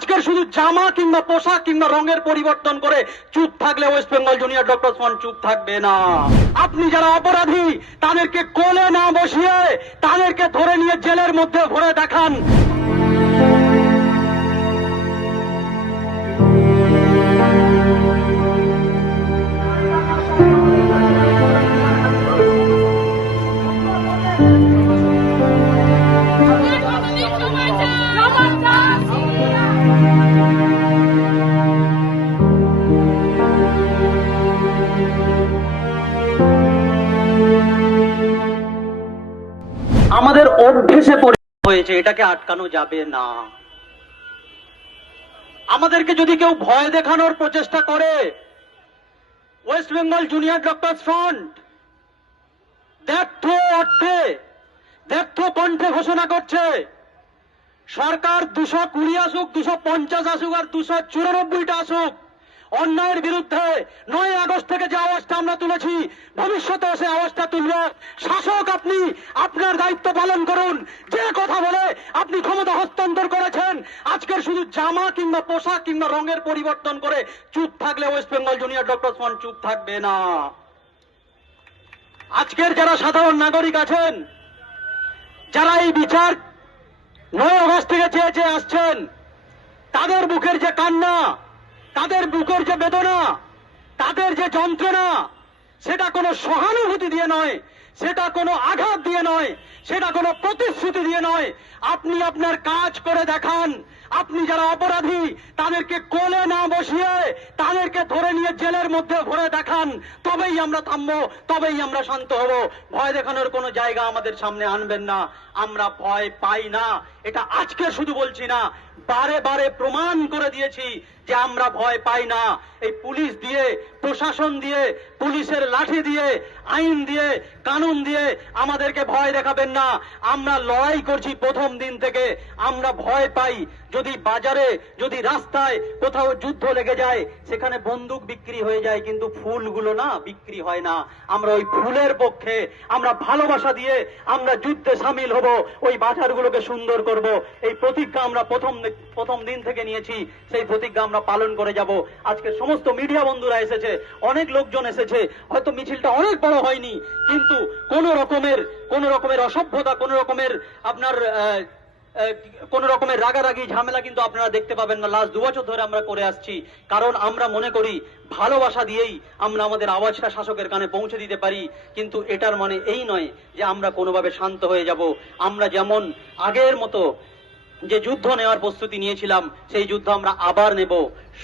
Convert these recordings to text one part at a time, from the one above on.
আজকের শুধু জামা কিংবা পোশাক কিংবা রঙের পরিবর্তন করে চুপ থাকলে West Bengal junior doctors front চুপ থাকবে না। আপনি যারা অপরাধী তাদেরকে কোলে না বসিয়ে তাদেরকে ধরে নিয়ে জেলের মধ্যে ভরে দেখান। আমাদের অভ্যেসে পরিণত হয়েছে, এটাকে আটকানো যাবে না। আমাদেরকে যদি কেউ ভয় দেখানোর প্রচেষ্টা করে, West Bengal junior doctors front ব্যর্থ অর্থে ব্যর্থ কণ্ঠে ঘোষণা করছে, সরকার 220 আসুক, 250 আসুক আর 294টা আসুক, অন্যায়ের বিরুদ্ধে 9 আগস্ট থেকে যে আওয়াজটা আমরা তুলেছি, ভবিষ্যতে সে আওয়াজটা তুলব। শাসক আপনি আপনার দায়িত্ব পালন করুন। যে কথা বলে আপনি ক্ষমতা হস্তান্তর করেছেন, আজকের শুধু জামা কিংবা পোশাক কিংবা রঙের পরিবর্তন করে চুপ থাকলে West Bengal junior doctors front চুপ থাকবে না। আজকের যারা সাধারণ নাগরিক আছেন, যারা এই বিচার 9 আগস্ট থেকে চেয়ে চেয়ে আসছেন, তাদের বুকের যে কান্না, তাদের বুকের যে বেদনা, তাদের যে যন্ত্রণা, সেটা কোনো সহানুভূতি দিয়ে নয়, সেটা কোনো আঘাত দিয়ে নয়, সেটা কোনো প্রতিশ্রুতি দিয়ে নয়। আপনি আপনার কাজ করে দেখান। আপনি যারা অপরাধী তাদেরকে কোলে না বসিয়ে তাদেরকে ধরে নিয়ে জেলের মধ্যে ভরে দেখান। তবেই আমরা থামবো, তবেই আমরা শান্ত হব। ভয় দেখানোর কোনো জায়গা আমাদের সামনে আনবেন না। আমরা ভয় পাই না, এটা আজকে শুধু বলছি না, বারে বারে প্রমাণ করে দিয়েছি যে আমরা ভয় পাই না। এই পুলিশ দিয়ে, প্রশাসন দিয়ে, পুলিশের লাঠি দিয়ে, আইন দিয়ে, কানুন দিয়ে আমাদেরকে ভয় দেখাবেন না। আমরা লড়াই করছি প্রথম দিন থেকে। আমরা ভয় পাই যদি বাজারে, যদি রাস্তায় কোথাও যুদ্ধ লেগে যায়, সেখানে বন্দুক বিক্রি হয়ে যায়, কিন্তু ফুলগুলো না বিক্রি হয় না। আমরা ওই ফুলের পক্ষে, আমরা ভালোবাসা দিয়ে আমরা যুদ্ধে সামিল হব, ওই বাজারগুলোকে সুন্দর করব। এই প্রতিজ্ঞা আমরা প্রথম দিন থেকে নিয়েছি, সেই প্রতিজ্ঞা আমরা পালন করে যাব। আজকে সমস্ত মিডিয়া বন্ধুরা এসেছে, অনেক লোকজন এসেছে, হয়তো মিছিলটা অনেক বড় হয়নি, কিন্তু কোন রকমের অসভ্যতা, কোন রকমের আপনার কোন রকমের রাগারাগি ঝামেলা কিন্তু আপনারা দেখতে পাবেন না। লাস্ট 2 বছর ধরে আমরা করে আসছি, কারণ আমরা মনে করি ভালোবাসা দিয়েই আমরা আমাদের আওয়াজটা শাসকের কানে পৌঁছে দিতে পারি। কিন্তু এটার মানে এই নয় যে আমরা কোনোভাবে শান্ত হয়ে যাব। আমরা যেমন আগের মতো যে যুদ্ধ নেওয়ার প্রস্তুতি নিয়েছিলাম, সেই যুদ্ধ আমরা আবার নেব।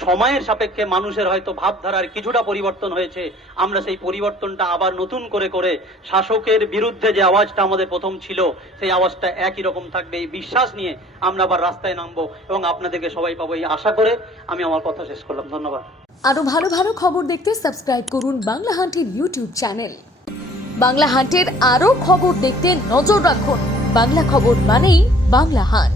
সময়ের সাপেক্ষে মানুষের হয়তো ভাবধারার কিছুটা পরিবর্তন হয়েছে, আমরা সেই পরিবর্তনটা আবার নতুন করে করে শাসকের বিরুদ্ধে যে আওয়াজটা আমাদের প্রথম ছিল, সেই আওয়াজটা একই রকম থাকবে, এই বিশ্বাস নিয়ে আমরা আবার রাস্তায় নামবো এবং আপনাদেরকে সবাই পাবো এই আশা করে আমি আমার কথা শেষ করলাম। ধন্যবাদ। আরো ভালো ভালো খবর দেখতে সাবস্ক্রাইব করুন বাংলা হান্টের ইউটিউব চ্যানেল। বাংলা হান্টের আরো খবর দেখতে নজর রাখুন। বাংলা খবর মানেই বাংলা হান্ট।